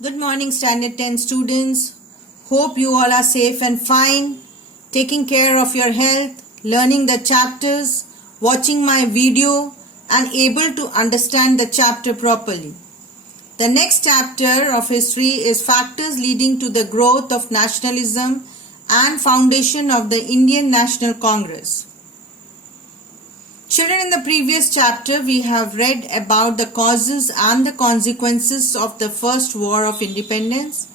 Good morning, Standard 10 students. Hope you all are safe and fine, taking care of your health, learning the chapters, watching my video, and able to understand the chapter properly. The next chapter of history is Factors Leading to the Growth of Nationalism and Foundation of the Indian National Congress. Children, in the previous chapter, we have read about the causes and the consequences of the First War of Independence.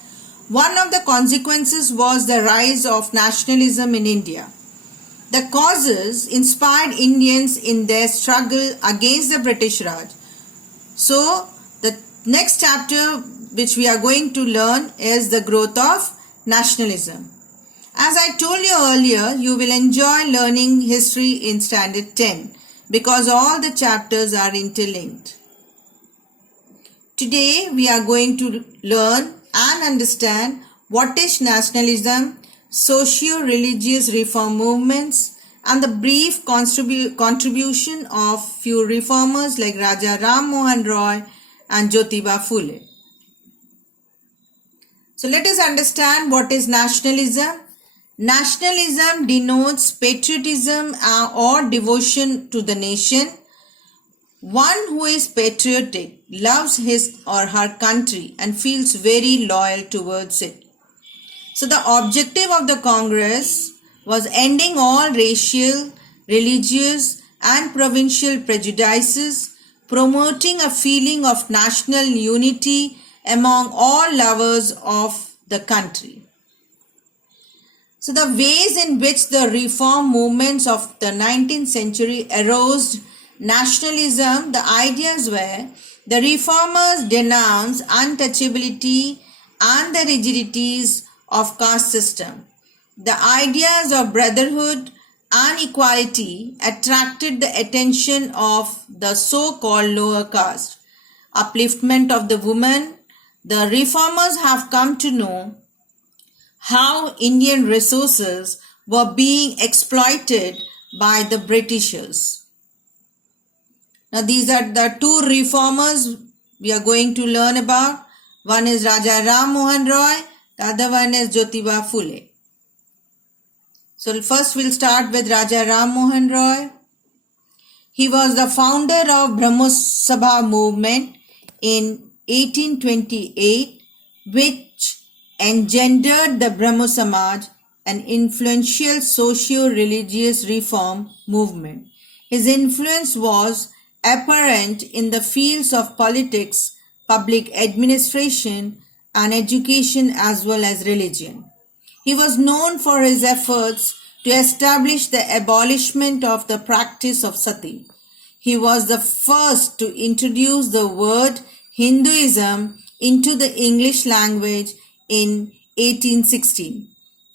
One of the consequences was the rise of nationalism in India. The causes inspired Indians in their struggle against the British Raj. So, the next chapter which we are going to learn is the growth of nationalism. As I told you earlier, you will enjoy learning history in Standard 10 because all the chapters are interlinked. Today we are going to learn and understand what is nationalism, socio-religious reform movements, and the brief contribution of few reformers like Raja Ram Mohan Roy and Jyotiba Phule. So let us understand what is nationalism. Nationalism denotes patriotism or devotion to the nation. One who is patriotic loves his or her country and feels very loyal towards it. So the objective of the Congress was ending all racial, religious and provincial prejudices, promoting a feeling of national unity among all lovers of the country. So the ways in which the reform movements of the 19th century arose nationalism, the ideas were the reformers denounced untouchability and the rigidities of caste system. The ideas of brotherhood and equality attracted the attention of the so-called lower caste. Upliftment of the woman, the reformers have come to know how Indian resources were being exploited by the Britishers. Now these are the two reformers we are going to learn about. One is Raja Ram Mohan Roy, the other one is Jyotiba Phule. So first we'll start with Raja Ram Mohan Roy. He was the founder of Brahmo Sabha movement in 1828, which engendered the Brahmo Samaj, an influential socio-religious reform movement. His influence was apparent in the fields of politics, public administration, and education as well as religion. He was known for his efforts to establish the abolishment of the practice of sati. He was the first to introduce the word Hinduism into the English language in 1816.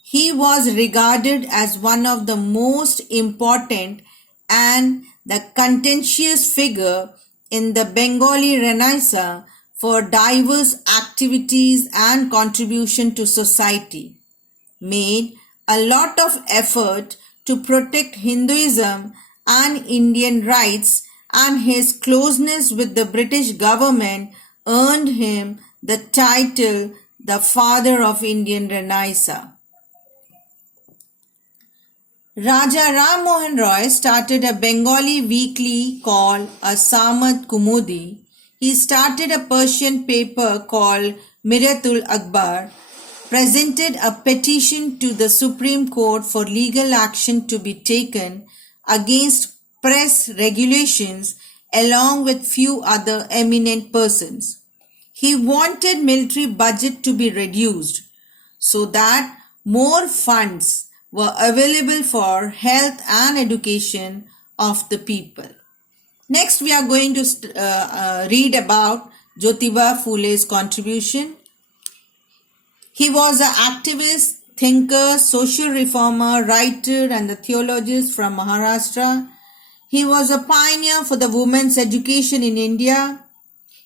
He was regarded as one of the most important and the contentious figure in the Bengali Renaissance for diverse activities and contribution to society. Made a lot of effort to protect Hinduism and Indian rights, and his closeness with the British government earned him the title the father of Indian Renaissance. Raja Ram Mohan Roy started a Bengali weekly called a Samad Kumudi. He started a Persian paper called Miratul Akbar, presented a petition to the Supreme Court for legal action to be taken against press regulations along with few other eminent persons. He wanted military budget to be reduced so that more funds were available for health and education of the people. Next, we are going to read about Jyotiba Phule's contribution. He was an activist, thinker, social reformer, writer, and a theologist from Maharashtra. He was a pioneer for the women's education in India.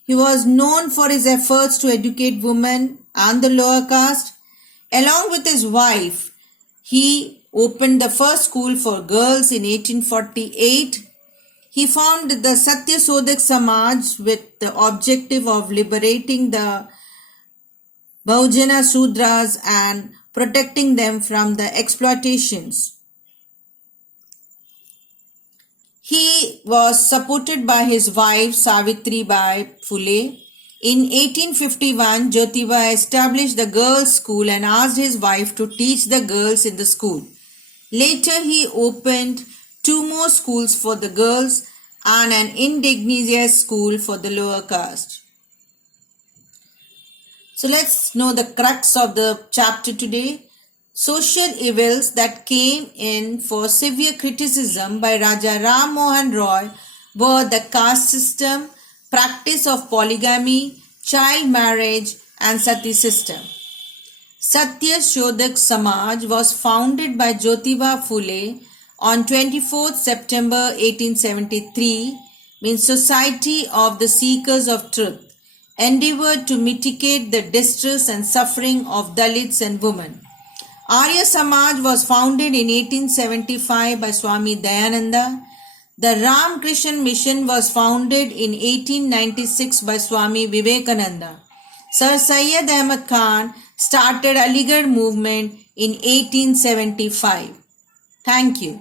He was known for his efforts to educate women and the lower caste. Along with his wife, he opened the first school for girls in 1848. He formed the Satya Sodak Samaj with the objective of liberating the Bahujana Sudras and protecting them from the exploitations. He was supported by his wife Savitri Bai Phule. In 1851, Jyotiba established the girls' school and asked his wife to teach the girls in the school. Later, he opened 2 more schools for the girls and an indigenous school for the lower caste. So let's know the crux of the chapter today. Social evils that came in for severe criticism by Raja Ram Mohan Roy were the caste system, practice of polygamy, child marriage and sati system. Satya Shodhak Samaj was founded by Jyotiba Phule on 24th September 1873, means Society of the Seekers of Truth, endeavored to mitigate the distress and suffering of Dalits and women. Arya Samaj was founded in 1875 by Swami Dayananda. The Ram Krishan Mission was founded in 1896 by Swami Vivekananda. Sir Syed Ahmad Khan started Aligarh movement in 1875. Thank you.